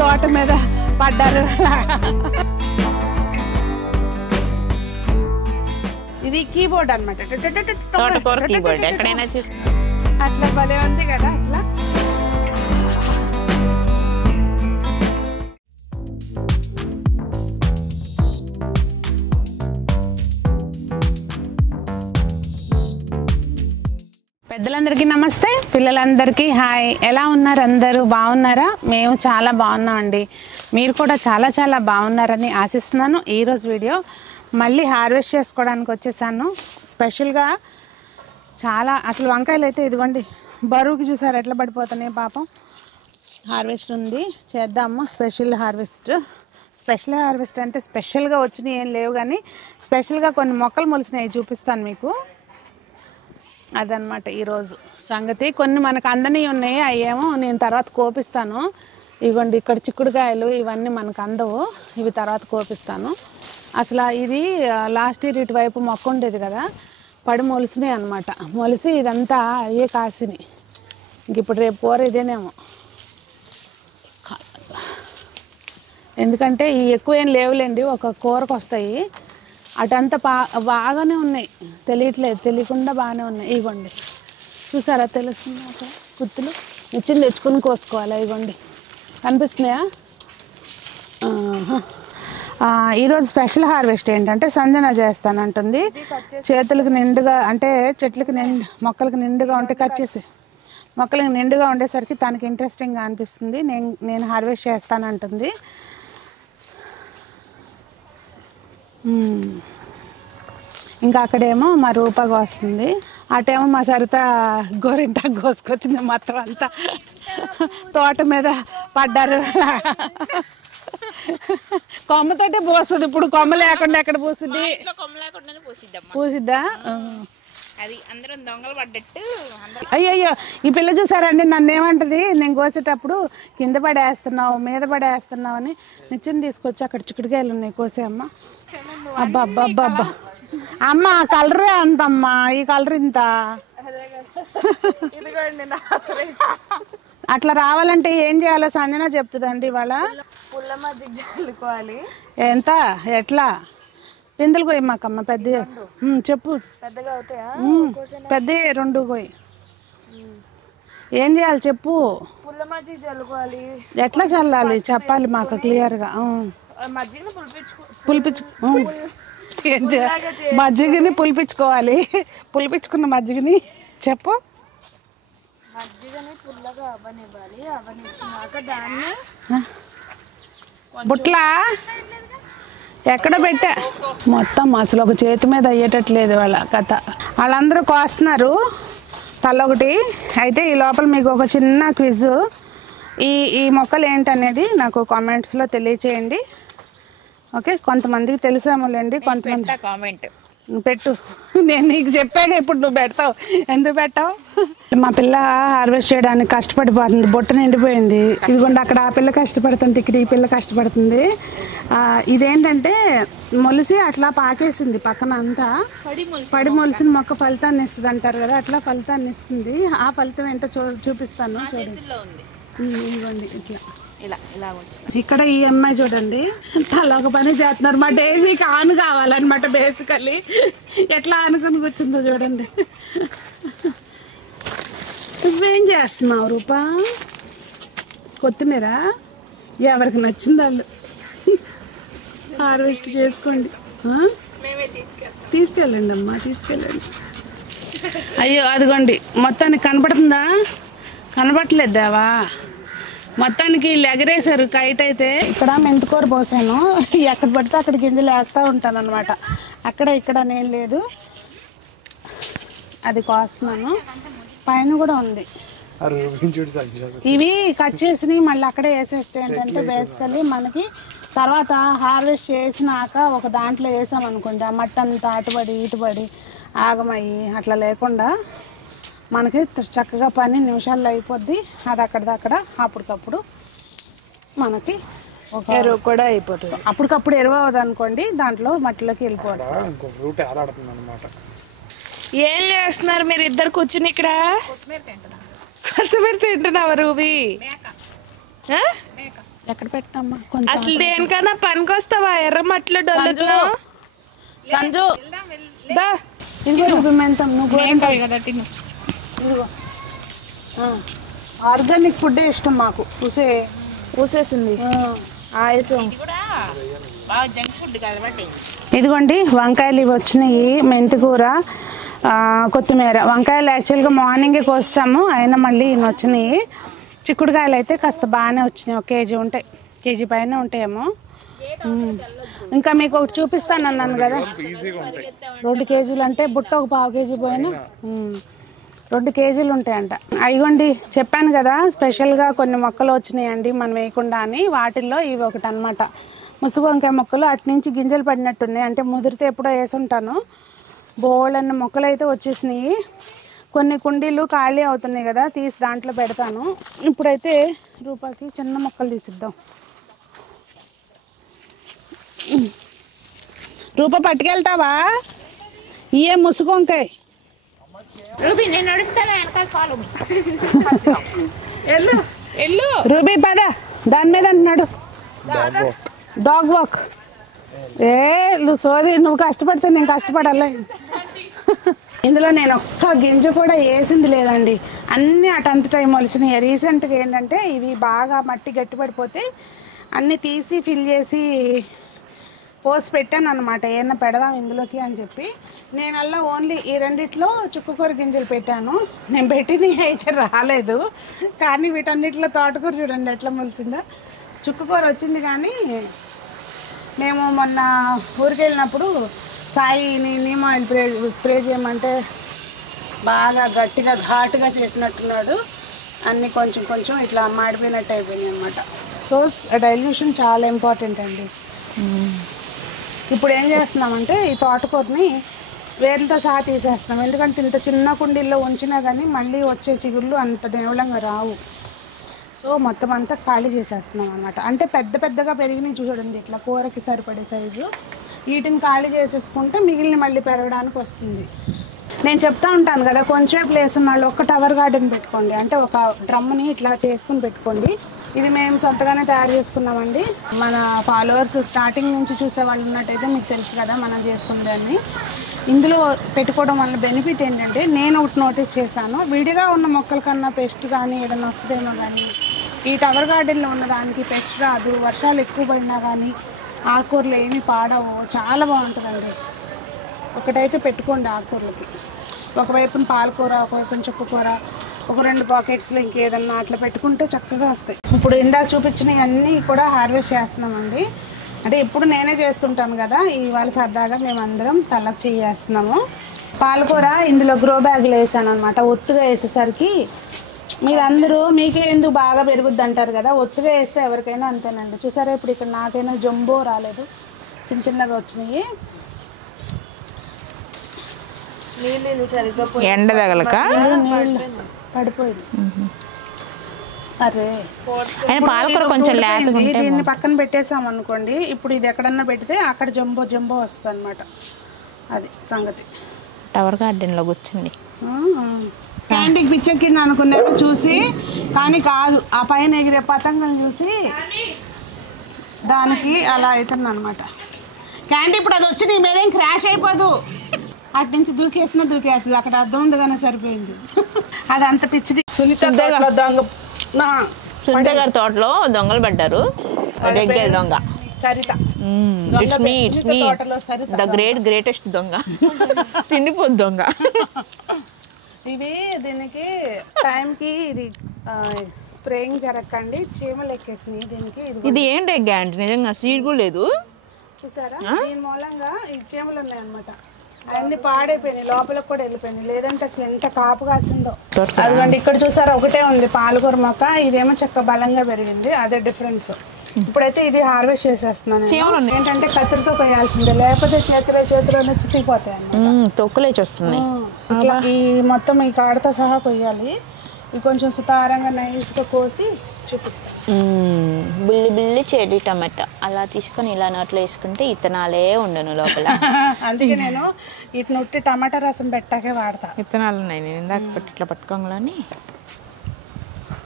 తోట మీద పడ్డారు. ఇది కీబోర్డ్ అనమాట, తోటకూర కీబోర్డ్ ఎక్కడైనా అట్లా భలే ఉంది కదా అసలు. పెద్దలందరికీ నమస్తే, పిల్లలందరికీ హాయ్. ఎలా ఉన్నారు అందరూ? బాగున్నారా? మేము చాలా బాగున్నామండి. మీరు కూడా చాలా చాలా బాగున్నారని ఆశిస్తున్నాను. ఈరోజు వీడియో మళ్ళీ హార్వెస్ట్ చేసుకోవడానికి వచ్చేసాను. స్పెషల్గా చాలా అసలు వంకాయలు అయితే ఇదిగోండి బరువుకి చూసారు ఎట్లా పడిపోతున్నాయి పాపం. హార్వెస్ట్ ఉంది, చేద్దాము స్పెషల్ హార్వెస్ట్. స్పెషల్ హార్వెస్ట్ అంటే స్పెషల్గా వచ్చినాయి ఏం లేవు, కానీ స్పెషల్గా కొన్ని మొక్కలు మొలిసినాయి చూపిస్తాను మీకు. అదనమాట ఈరోజు సంగతి. కొన్ని మనకు అందని ఉన్నాయి, అయ్యేమో నేను తర్వాత కోపిస్తాను. ఇవ్వండి ఇక్కడ చిక్కుడుకాయలు ఇవన్నీ మనకు అందవు, ఇవి తర్వాత కోపిస్తాను. అసలు ఇది లాస్ట్ ఇయర్ ఇటువైపు మొక్క ఉండేది కదా, పడి మొలిసినాయి అనమాట. మొలిసి ఇదంతా అయ్యే కాసినాయి. ఇంక ఇప్పుడు రేపు కూర ఇదేనేమో, ఎందుకంటే ఈ ఎక్కువ ఏం లేవులేండి, ఒక కూరకు వస్తాయి. అటంతా బాగానే ఉన్నాయి, తెలియట్లేదు, తెలియకుండా బాగానే ఉన్నాయి. ఇవ్వండి చూసారా, తెలుస్తుంది ఒక గుత్తులు. ఇచ్చింది తెచ్చుకుని కోసుకోవాలి. ఇవ్వండి కనిపిస్తున్నాయా? ఈరోజు స్పెషల్ హార్వెస్ట్ ఏంటంటే సంజన చేస్తానంటుంది. చేతులకు నిండుగా అంటే చెట్లకి మొక్కలకి నిండుగా ఉంటే కట్ చేసి మొక్కలకి నిండుగా ఉండేసరికి తనకి ఇంట్రెస్టింగ్గా అనిపిస్తుంది. నేను హార్వెస్ట్ చేస్తానంటుంది. ఇంకా అక్కడేమో మా రూపగా వస్తుంది, అటేమో మా సరిత గోరింటాకు కోసుకొచ్చింది. మొత్తం అంతా తోట మీద పడ్డారు. కొమ్మతోటే పోస్తుంది, ఇప్పుడు కొమ్మ లేకుండా ఎక్కడ పూస్తుంది? పూసిద్దా? అది అందరం దొంగలు పడ్డట్టు. అయ్యయ్యో ఈ పిల్ల చూసారండి, నన్ను ఏమంటది నేను కోసేటప్పుడు కింద పడేస్తున్నావు మీద పడేస్తున్నావు అని. నిచ్చెన తీసుకొచ్చి అక్కడ చిక్కుడుకాయలు ఉన్నాయి, కోసే అమ్మ. అబ్బా అబ్బా అబ్బా అబ్బా అమ్మ, కలరే అంతమ్మా, ఈ కలర్ ఇంత. అట్లా రావాలంటే ఏం చేయాలో సంజన చెప్తుందండి ఇవాళ. పుల్ల మజ్జిగ జల్లుకోవాలి. ఎంత ఎట్లా? పిందులు పోయి మాకమ్మ పెద్ద చెప్పు. పెద్దగా అవుతాయా? పెద్ద 2 పోయి ఏం చేయాలి చెప్పు. పుల్ల మజ్జిగ జల్లుకోవాలి. ఎట్లా చల్లాలి చెప్పాలి మాకు క్లియర్గా. మజ్జిగను మజ్జిగని పులిపించుకోవాలి. పులిపించుకున్న మజ్జిగని చెప్పు. మజ్జిగని పుల్లగా అవనివ్వాలి. అవనిచ్చినాక దాన్ని బుట్లా ఎక్కడ పెట్టా మొత్తం అసలు ఒక చేతి మీద అయ్యేటట్లేదు వాళ్ళ కథ. వాళ్ళందరూ కోస్తున్నారు తల్లొకటి. అయితే ఈ లోపల మీకు ఒక చిన్న క్విజ్. ఈ మొక్కలు ఏంటనేది నాకు కామెంట్స్లో తెలియచేయండి. ఓకే, కొంతమందికి తెలిసేమోలేండి, కొంతమంది కామెంట్ పెట్టు. నేను నీకు చెప్పాక ఇప్పుడు నువ్వు పెడతావు, ఎందుకు పెట్టావు? మా పిల్ల హార్వెస్ట్ చేయడానికి కష్టపడిపోతుంది, బొట్ట నిండిపోయింది. ఇదిగోండి అక్కడ ఆ పిల్ల కష్టపడుతుంది, ఇక్కడ ఈ పిల్ల కష్టపడుతుంది. ఇదేంటంటే మొలిసి అట్లా పాకేసింది పక్కన అంతా. పడి మొలిసిన మొక్క ఫలితాన్ని ఇస్తుంది అంటారు కదా, అట్లా ఫలితాన్ని ఇస్తుంది. ఆ ఫలితం ఏంటో చూపిస్తాను చూడండి. ఇదిగోండి ఇట్లా ఇలా వచ్చింది. ఇక్కడ ఈ అమ్మాయి చూడండి తల ఒక పని చేస్తున్నారు. మా డేజీకి ఆను కావాలన్నమాట బేసికల్లీ. ఎట్లా ఆనుకొని కూర్చుందో చూడండి. నువ్వేం చేస్తున్నావు రూపా? కొత్తిమీర ఎవరికి నచ్చింది వాళ్ళు హార్వెస్ట్ చేసుకోండి. తీసుకెళ్ళండి అమ్మా, తీసుకెళ్ళండి. అయ్యో అదిగోండి మొత్తానికి కనపడుతుందా? కనపడట్లేదు దేవా, మొత్తానికి ఎగరేసారు కైట్. అయితే ఇక్కడ మెంతికూర పోసాను, ఎక్కడ పడితే అక్కడ గింజలు వేస్తూ ఉంటాను అనమాట. అక్కడ ఇక్కడ నేను లేదు, అది కోస్తున్నాను. పైన కూడా ఉంది. ఇవి కట్ చేసి మళ్ళీ అక్కడే వేసేస్తే ఏంటంటే బేసికల్లీ మనకి తర్వాత హార్వెస్ట్ చేసినాక ఒక దాంట్లో వేసామనుకోండి, ఆ మట్టి అంతా అటుబడి ఇటుబడి ఆగమయ్యి అట్లా లేకుండా మనకి చక్కగా పని నిమిషాల్లో అయిపోద్ది. అది అక్కడిదక్కడ అప్పటికప్పుడు మనకి ఎరువు కూడా అయిపోతుంది. అప్పటికప్పుడు ఎరువు అవ్వదు అనుకోండి, దాంట్లో మట్టిలోకి వెళ్ళిపోతుంది. ఏం చేస్తున్నారు మీరు ఇద్దరు కూర్చుని ఇక్కడ? కొత్తిమీర తింటున్నావా రూబీ? ఎక్కడ పెట్టామ్మా కొంచెం అసలు దేనికన్నా పనికొస్తావా ఎర్ర మట్లో డొల్లుతున్నావు సంజు దా ఇదిగో రూపీ మెంతం నువ్వు ఏంటాయి కదా తిను. ఇదిగో ఆర్గానిక్ ఫుడ్ ఇష్టం మాకు చూసే పూసేసింది ఆయుధం ఇది కూడా బాగా జంక్ ఫుడ్ కాబట్టి. ఇదిగోండి వంకాయలు ఇవి వచ్చినాయి, మెంతికూర, కొత్తిమీర. వంకాయలు యాక్చువల్గా మార్నింగే కోస్తాము, అయినా మళ్ళీ ఇన్ని వచ్చినాయి. చిక్కుడుకాయలు అయితే కాస్త బాగానే వచ్చినాయి, 1 కేజీ ఉంటాయి, కేజీ పైన ఉంటాయేమో. ఇంకా మీకు ఒకటి చూపిస్తాను అన్నాను కదా, 2 కేజీలు అంటే బుట్ట ఒక 1/2 కేజీ పోయినా 2 కేజీలు ఉంటాయంట. అయ్యండి చెప్పాను కదా స్పెషల్గా కొన్ని మొక్కలు వచ్చినాయండి మనం వేయకుండా అని. వాటిల్లో ఇవి ఒకటి అనమాట, ముసుగు వంకాయ మొక్కలు. అటు నుంచి గింజలు పడినట్టున్నాయి, అంటే ముదిరితే ఎప్పుడో వేసుంటాను. బోళ్ళన్న మొక్కలు అయితే వచ్చేసినాయి. కొన్ని కుండీలు ఖాళీ అవుతున్నాయి కదా, తీసి దాంట్లో పెడతాను. ఇప్పుడైతే రూపాయికి చిన్న మొక్కలు తీసిద్దాం. రూపా పట్టుకెళ్తావా? ఇయే ముసుగు వంకాయ. రూబీ నేను అడుగుతాను వెనకాల ఫాలో మీ. ఎల్లు రూబీ పద, దాని మీద అంటున్నాడు డాగ్ వాక్. నువ్వు సోది, నువ్వు కష్టపడితే నేను కష్టపడాలి. ఇందులో నేను ఒక్క గింజ కూడా వేసింది లేదండి, అన్నీ అటంత టైం మొలిసినాయి. రీసెంట్గా ఏంటంటే ఇవి బాగా మట్టి గట్టిపడిపోతే అన్నీ తీసి ఫిల్ చేసి పోసి పెట్టాను అనమాట, ఏమన్నా పెడదాం ఇందులోకి అని చెప్పి. నేనల్లా ఓన్లీ ఈ రెండిట్లో చుక్కకూర గింజలు పెట్టాను. నేను పెట్టినవి అయితే రాలేదు, కానీ వీటన్నిటిలో తోటకూర చూడండి ఎట్లా మొలిసిందో. చుక్కకూర వచ్చింది, కానీ మేము మొన్న ఊరికి వెళ్ళినప్పుడు సాయిని నీమ్ ఆయిల్ స్ప్రే చేయమంటే బాగా గట్టిగా ఘాటుగా చేసినట్టున్నాడు. అన్నీ కొంచెం కొంచెం ఇట్లా మాడిపోయినట్టు అయిపోయినాయి అనమాట. సో డైల్యూషన్ చాలా ఇంపార్టెంట్ అండి. ఇప్పుడు ఏం చేస్తున్నామంటే ఈ తోటకూరని వేర్లతో సహా తీసేస్తున్నాం, ఎందుకంటే ఇంత చిన్న కుండీల్లో ఉంచినా కానీ మళ్ళీ వచ్చే చిగుళ్ళు అంత నివలంగా రావు. సో మొత్తం అంతా ఖాళీ చేసేస్తున్నాం అన్నమాట. అంటే పెద్ద పెద్దగా పెరిగినాయి చూడండి, ఇట్లా కూరకి సరిపడే సైజు. వీటిని ఖాళీ చేసేసుకుంటే మిగిలిన మళ్ళీ పెరగడానికి వస్తుంది. నేను చెప్తా ఉంటాను కదా, కొంచెం ప్లేస్ మళ్ళీ ఒక టవర్ గార్డెన్ పెట్టుకోండి, అంటే ఒక డ్రమ్ని ఇట్లా చేసుకుని పెట్టుకోండి. ఇది మేము సొంతగానే తయారు చేసుకున్నామండి. మన ఫాలోవర్స్ స్టార్టింగ్ నుంచి చూసే వాళ్ళు ఉన్నట్టయితే మీకు తెలుసు కదా మనం చేసుకునేదాన్ని. ఇందులో పెట్టుకోవడం వల్ల బెనిఫిట్ ఏంటంటే, నేను ఒకటి నోటీస్ చేశాను, విడిగా ఉన్న మొక్కల కన్నా పెస్ట్ కానీ ఏదైనా వస్తుందేమో కానీ ఈ టవర్ గార్డెన్లో ఉన్న దానికి పెస్ట్ రాదు. వర్షాలు ఎక్కువ పడినా కానీ ఆకుకూరలు ఏమీ పాడవు, చాలా బాగుంటుందండి. ఒకటైతే పెట్టుకోండి ఆకుకూరలకి, ఒకవైపున పాలకూర, ఒకవైపున చుక్కకూర, ఒక 2 పాకెట్స్లో ఇంకేదన్నా అట్లా పెట్టుకుంటే చక్కగా వస్తాయి. ఇప్పుడు ఇందాక చూపించినవి అన్నీ కూడా హార్వెస్ట్ చేస్తున్నామండి. అంటే ఇప్పుడు నేనే చేస్తుంటాను కదా, ఇవాళ సరదాగా మేమందరం తలకు చేస్తున్నాము. పాలకూర ఇందులో గ్రో బ్యాగ్లో వేసాను అనమాట. ఒత్తుగా వేసేసరికి మీరందరూ మీకే ఎందుకు బాగా పెరుగుద్ది అంటారు కదా, ఒత్తుగా వేస్తే ఎవరికైనా అంతేనండి. చూసారా ఇప్పుడు ఇక్కడ నాకైనా జంబో రాలేదు, చిన్న చిన్నగా వచ్చినాయి. నీళ్ళు సరిగ్గా ఎండ తగలక నీళ్ళు పడిపోయింది. అరే ఆయన పాలకూర కొంచెం లేతగా ఉంటే దీన్ని పక్కన పెట్టేసాం అనుకోండి, ఇప్పుడు ఇది ఎక్కడన్నా పెడితే అక్కడ జంబో జంబో వస్తుంది అనమాట. అది సంగతి. టవర్ గార్డెన్లో కూర్చోండి. క్యాండీకి పిచ్చెక్కింది అనుకున్నాను చూసి, కానీ కాదు, ఆ పైన ఎగిరే పతంగం చూసి దానికి అలా అవుతుంది అనమాట. క్యాండీ ఇప్పుడు అది వచ్చి నీ మీదేం క్రాష్ అయిపోదు, అటు నుంచి దూకేసినా దూకేస్తుంది. అక్కడ అర్థం ఉంది కానీ సరిపోయింది. అది అంత పిచ్చిది. సునీత గారి తోటలో దొంగలు పడ్డారు, రెగ్గెల్ దొంగ. Saritha it's me the greatest దొంగ, తిండిపోద్దు దొంగ. ఇవి దీనికి టైంకి ఇది స్ప్రేయింగ్ జరగకండి, చీమలు ఎక్కేసినాయి దీనికి. ఇది ఏం రెగ్గ అంటే నిజంగా సీడ్ కూడా లేదు, చూసారా? దీని మూలంగా ఈ చీమలు ఉన్నాయి అనమాట, అన్ని పాడైపోయినాయి, లోపలికి కూడా వెళ్ళిపోయినాయి. లేదంటే అసలు ఎంత కాపు కాసిందో. అదిగోండి ఇక్కడ చూసారా, ఒకటే ఉంది పాలకూర మొక్క, ఇదేమో చక్క బలంగా పెరిగింది, అదే డిఫరెన్స్. ఇప్పుడైతే ఇది హార్వెస్ట్ చేసేస్తున్నాను. ఏంటంటే కత్తిరితో కొయ్యాల్సిందే, లేకపోతే చేతిలో చితికిపోతాయి అన్నమాట, తొక్కులేచి వస్తున్నాయి. ఇట్లా ఈ మొత్తం ఈ కాడతో సహా కొయ్యాలి. ఇవి కొంచెం సుతారంగా నైస్గా కోసి చూపిస్తాను. బిల్లి చెర్రీ టమాటా అలా తీసుకొని ఇలా నోట్లో వేసుకుంటే ఇత్తనాలే ఉండను లోపల. అందుకే నేను ఇటు నొట్టి టమాటా రసం పెట్టాకే వాడతా. విత్తనాలు ఉన్నాయి, నేను ఇందాక ఇట్లా పట్టుకోగానే.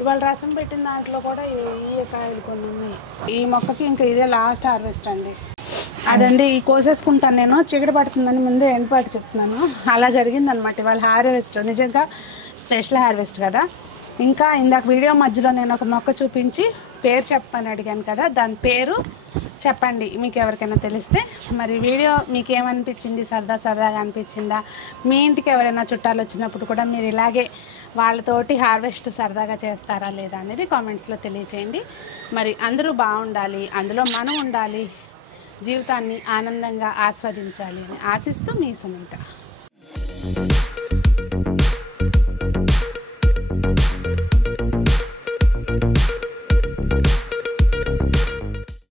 ఇవాళ రసం పెట్టిన దాంట్లో కూడా ఈ కాయలు కొన్ని ఉన్నాయి. ఈ మొక్కకి ఇంకా ఇదే లాస్ట్ హార్వెస్ట్ అండి. అదండి ఈ కోసేసుకుంటాను నేను, చీకటి పడుతుందని ముందే ఎండపాటు చెప్తున్నాను. అలా జరిగిందనమాట ఇవాళ హార్వెస్ట్. నిజంగా స్పెషల్ హార్వెస్ట్ కదా. ఇంకా ఇందాక వీడియో మధ్యలో నేను ఒక మొక్క చూపించి పేరు చెప్పని అడిగాను కదా, దాని పేరు చెప్పండి మీకు ఎవరికైనా తెలిస్తే. మరి వీడియో మీకు ఏమనిపించింది? సరదాగా అనిపించిందా? మీ ఇంటికి ఎవరైనా చుట్టాలు వచ్చినప్పుడు కూడా మీరు ఇలాగే వాళ్ళతోటి హార్వెస్ట్ సరదాగా చేస్తారా లేదా అనేది కామెంట్స్లో తెలియచేయండి. మరి అందరూ బాగుండాలి, అందులో మనం ఉండాలి, జీవితాన్ని ఆనందంగా ఆస్వాదించాలి అని ఆశిస్తూ మీ సునీత.